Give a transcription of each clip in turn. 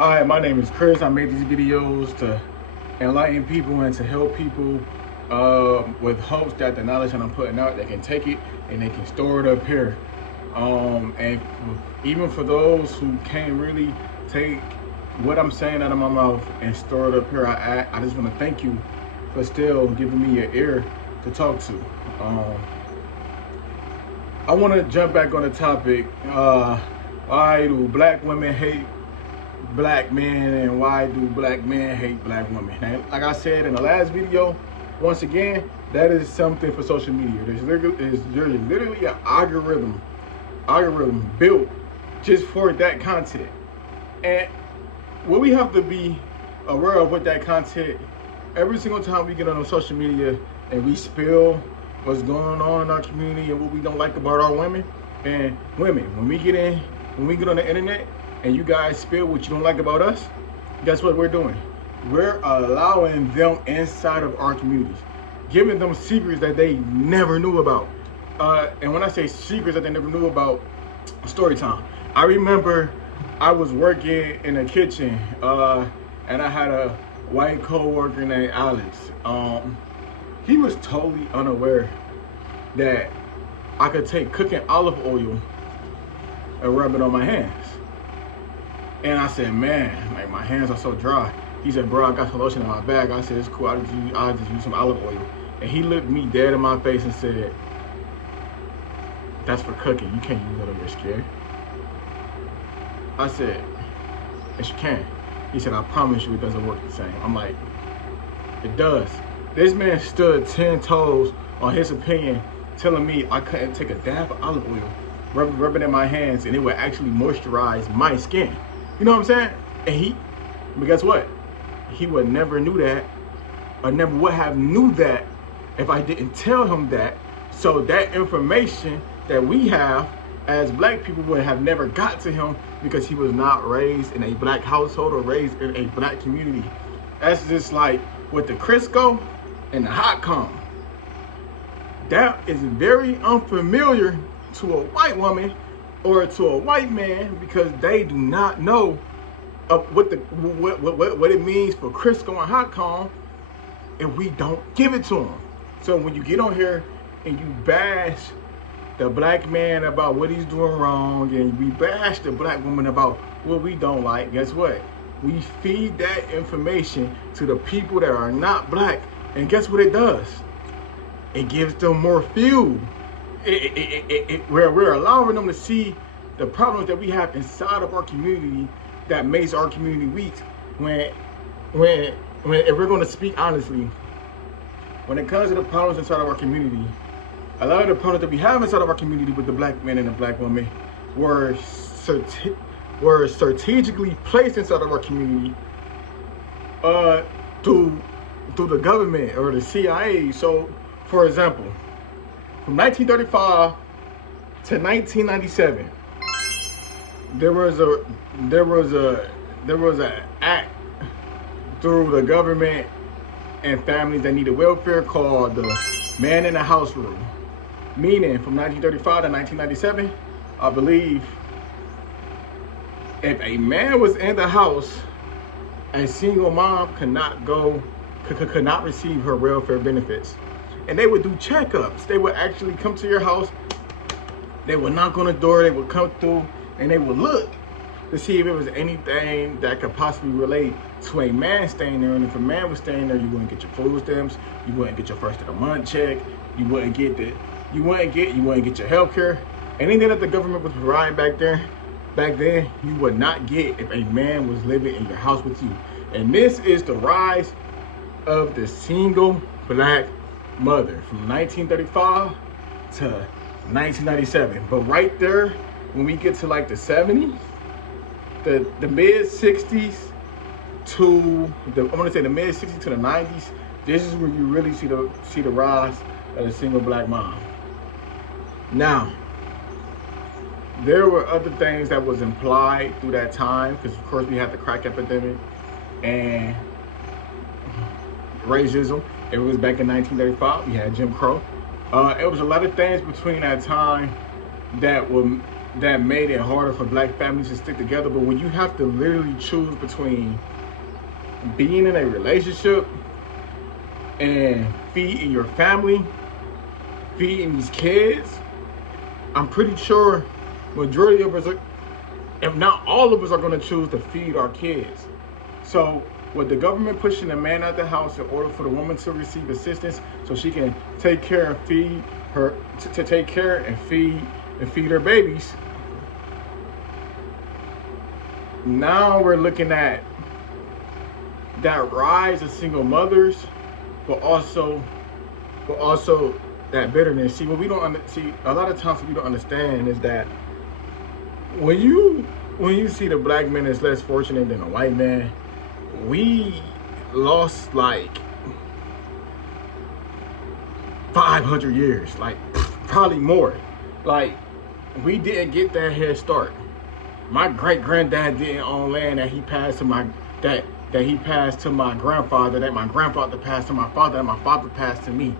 Hi, my name is Chris. I make these videos to enlighten people and to help people with hopes that the knowledge that I'm putting out, they can take it and they can store it up here. And even for those who can't really take what I'm saying out of my mouth and store it up here, I just want to thank you for still giving me your ear to talk to. I want to jump back on the topic. Why do black women hate black men, and why do black men hate black women? Now, like I said in the last video, once again, that is something for social media. There's literally an algorithm built just for that content. And what we have to be aware of with that content, every single time we get on social media and we spill what's going on in our community and what we don't like about our women, and women, when we get on the internet and you guys spill what you don't like about us, guess what we're doing? We're allowing them inside of our communities, giving them secrets that they never knew about. And when I say secrets that they never knew about, story time. I remember I was working in a kitchen and I had a white co-worker named Alex. He was totally unaware that I could take cooking olive oil and rub it on my hands. And I said, man, like my hands are so dry. He said, bro, I got some lotion in my bag. I said, it's cool, I'll just use some olive oil. And he looked me dead in my face and said, that's for cooking. You can't use that on your skin. I said, yes, you can. He said, I promise you it doesn't work the same. I'm like, it does. This man stood 10 toes on his opinion, telling me I couldn't take a dab of olive oil, rub it in my hands, and it would actually moisturize my skin. You know what I'm saying? But guess what? He would never knew that, or never would have knew that if I didn't tell him that. So that information that we have as black people would have never got to him because he was not raised in a black household or raised in a black community. That's just like with the Crisco and the hot comb. That is very unfamiliar to a white woman or to a white man because they do not know what it means for Crisco and hot comb, and we don't give it to them. So when you get on here and you bash the black man about what he's doing wrong, and we bash the black woman about what we don't like, guess what? We feed that information to the people that are not black, and guess what it does? It gives them more fuel. We're allowing them to see the problems that we have inside of our community that makes our community weak. If we're going to speak honestly, when it comes to the problems inside of our community, a lot of the problems that we have inside of our community with the black men and the black women were strategically placed inside of our community through the government or the CIA. So, for example, from 1935 to 1997, there was an act through the government and families that needed welfare called the Man in the House Rule. Meaning, from 1935 to 1997, I believe, if a man was in the house, a single mom could not receive her welfare benefits. And they would do checkups. They would actually come to your house. They would knock on the door. They would come through and they would look to see if it was anything that could possibly relate to a man staying there. And if a man was staying there, you wouldn't get your food stamps. You wouldn't get your first of the month check. You wouldn't get your health care. Anything that the government was providing back then, you would not get if a man was living in your house with you. And this is the rise of the single black mother from 1935 to 1997. But right there, when we get to like the 70s, the mid 60s to the mid 60s to the 90s, this is where you really see the rise of the single black mom. Now, there were other things that was implied through that time, because of course we had the crack epidemic and racism. It was back in 1935. We had Jim Crow. It was a lot of things between that time that were that made it harder for black families to stick together. But when you have to literally choose between being in a relationship and feeding your family, feeding these kids, I'm pretty sure majority of us are, if not all of us, are going to choose to feed our kids. So with the government pushing the man out the house in order for the woman to receive assistance so she can take care and feed her, to take care and feed her babies, now we're looking at that rise of single mothers, but also that bitterness. See, what we don't see, a lot of times what we don't understand is that when you see the black man is less fortunate than a white man, we lost like 500 years, like probably more. Like, we didn't get that head start. My great granddad didn't own land that he passed to my that he passed to my grandfather, that my grandfather passed to my father, and my father passed to me.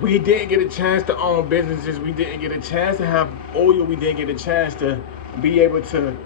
We didn't get a chance to own businesses. We didn't get a chance to have oil. We didn't get a chance to be able to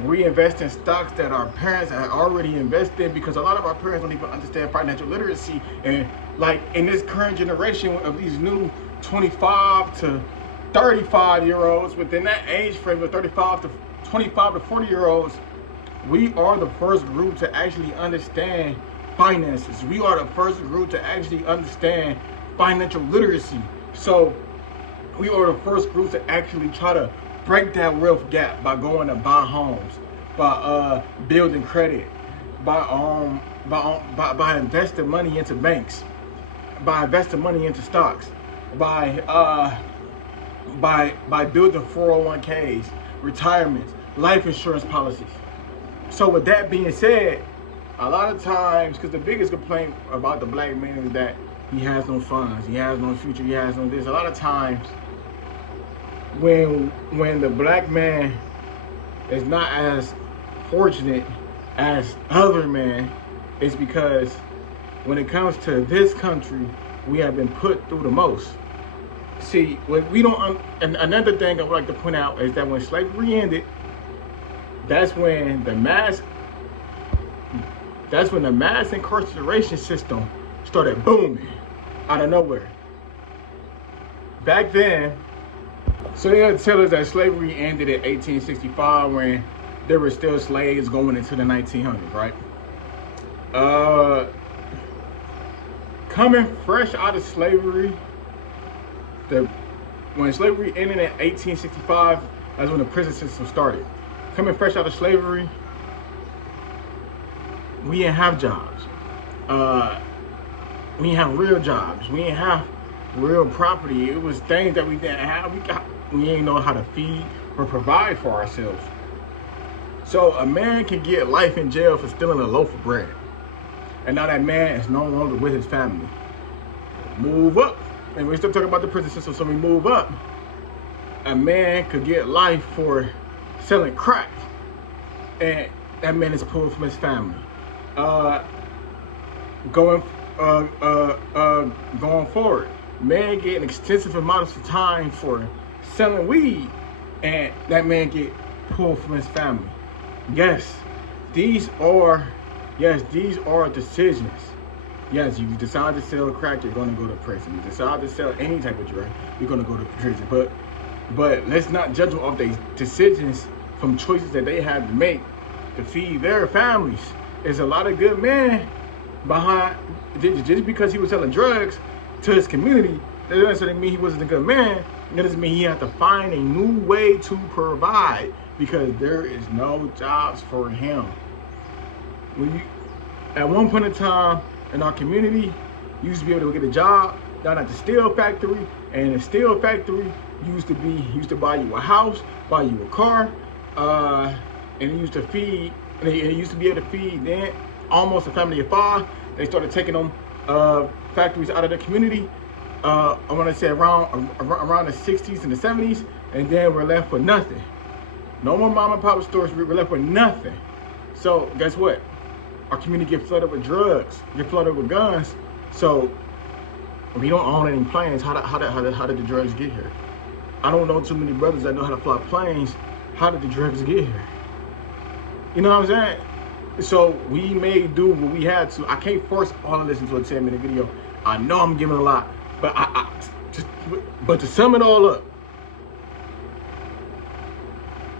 reinvest in stocks that our parents had already invested in, because a lot of our parents don't even understand financial literacy. And like in this current generation of these new 25 to 35 year olds, within that age frame of 25 to 40 year olds, we are the first group to actually understand finances. We are the first group to actually understand financial literacy. So we are the first group to actually try to break that wealth gap by going to buy homes, by building credit, by investing money into banks, by investing money into stocks, by building 401ks, retirements, life insurance policies. So with that being said, a lot of times, because the biggest complaint about the black man is that he has no funds, he has no future, he has no this. A lot of times, when the black man is not as fortunate as other men, it's because when it comes to this country, we have been put through the most. See, when we don't, and another thing I would like to point out is that when slavery ended, that's when the mass incarceration system started booming out of nowhere. Back then, so they had to tell us that slavery ended in 1865 when there were still slaves going into the 1900s, right? Coming fresh out of slavery, when slavery ended in 1865, that's when the prison system started. Coming fresh out of slavery, we didn't have jobs. We didn't have real jobs. We didn't have real property. It was things that we didn't have. We didn't know how to feed or provide for ourselves. So a man can get life in jail for stealing a loaf of bread, and now that man is no longer with his family. Move up, and we're still talking about the prison system, so we move up. A man could get life for selling crack, and that man is pulled from his family. Going forward, man get an extensive amount of time for selling weed, and that man get pulled from his family. Yes, these are decisions. Yes, you decide to sell crack, you're going to go to prison. You decide to sell any type of drug, you're going to go to prison. But let's not judge them off their decisions from choices that they had to make to feed their families. There's a lot of good men behind, just because he was selling drugs to his community, that doesn't necessarily mean he wasn't a good man. That doesn't mean he had to find a new way to provide, because there is no jobs for him. At one point in time in our community, you used to be able to get a job down at the steel factory, and the steel factory used to buy you a house, buy you a car, and it used to feed, and it used to be able to feed then almost a family of 5. They started taking them factories out of the community. I want to say around the 60s and the 70s, and then we're left with nothing. No more mom and pop stores. We're left with nothing. So guess what? Our community get flooded with drugs, get flooded with guns. So we don't own any planes. How did the drugs get here? I don't know too many brothers that know how to fly planes. How did the drugs get here? You know what I'm saying? So we made do what we had to. I can't force all of this into a 10-minute video. I know I'm giving a lot, but but to sum it all up,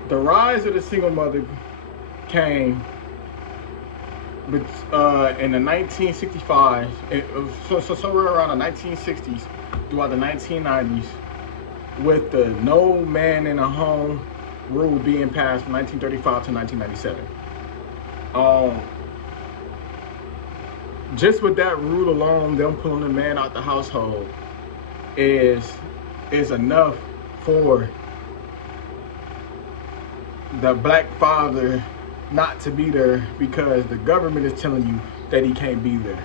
the rise of the single mother came in the 1965, so somewhere around the 1960s, throughout the 1990s, with the no man in a home rule being passed from 1935 to 1997. Just with that rule alone, them pulling the man out the household is enough for the black father not to be there, because the government is telling you that he can't be there.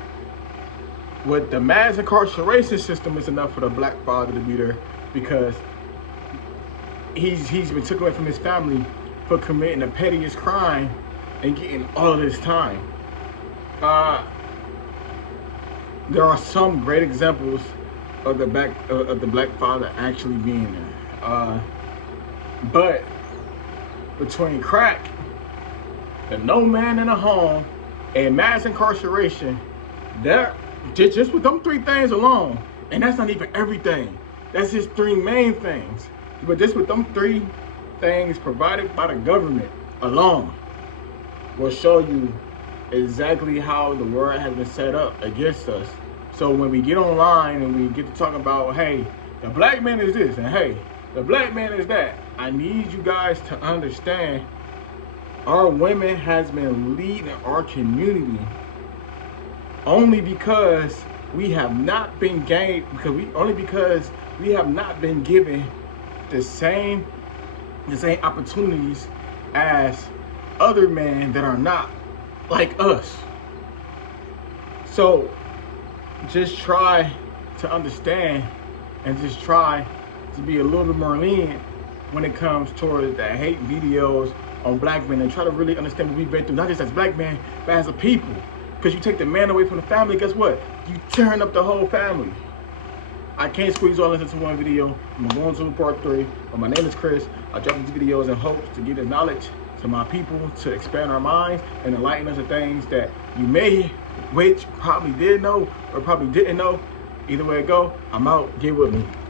With the mass incarceration system, it's enough for the black father to be there, because he's been taken away from his family for committing the pettiest crime and getting all of this time. There are some great examples of the black father actually being there, but between crack, the no man in a home, and mass incarceration, that just with them 3 things alone, and that's not even everything. That's just 3 main things. But just with them 3 things provided by the government alone will show you exactly how the world has been set up against us. So when we get online and we get to talk about, hey, the black man is this, and hey, the black man is that, I need you guys to understand our women has been leading our community only because we have not been because we have not been given the same opportunities as other men that are not like us. So just try to understand and just try to be a little bit more lenient when it comes towards the hate videos on black men, and try to really understand what we've been through, not just as black men, but as a people. Because you take the man away from the family, guess what? You turn up the whole family. I can't squeeze all this into one video. I'm going to part 3. But my name is Chris. I drop these videos in hopes to give the knowledge to my people, to expand our minds and enlighten us of things that you which probably did know or probably didn't know. Either way it go, I'm out. Get with me.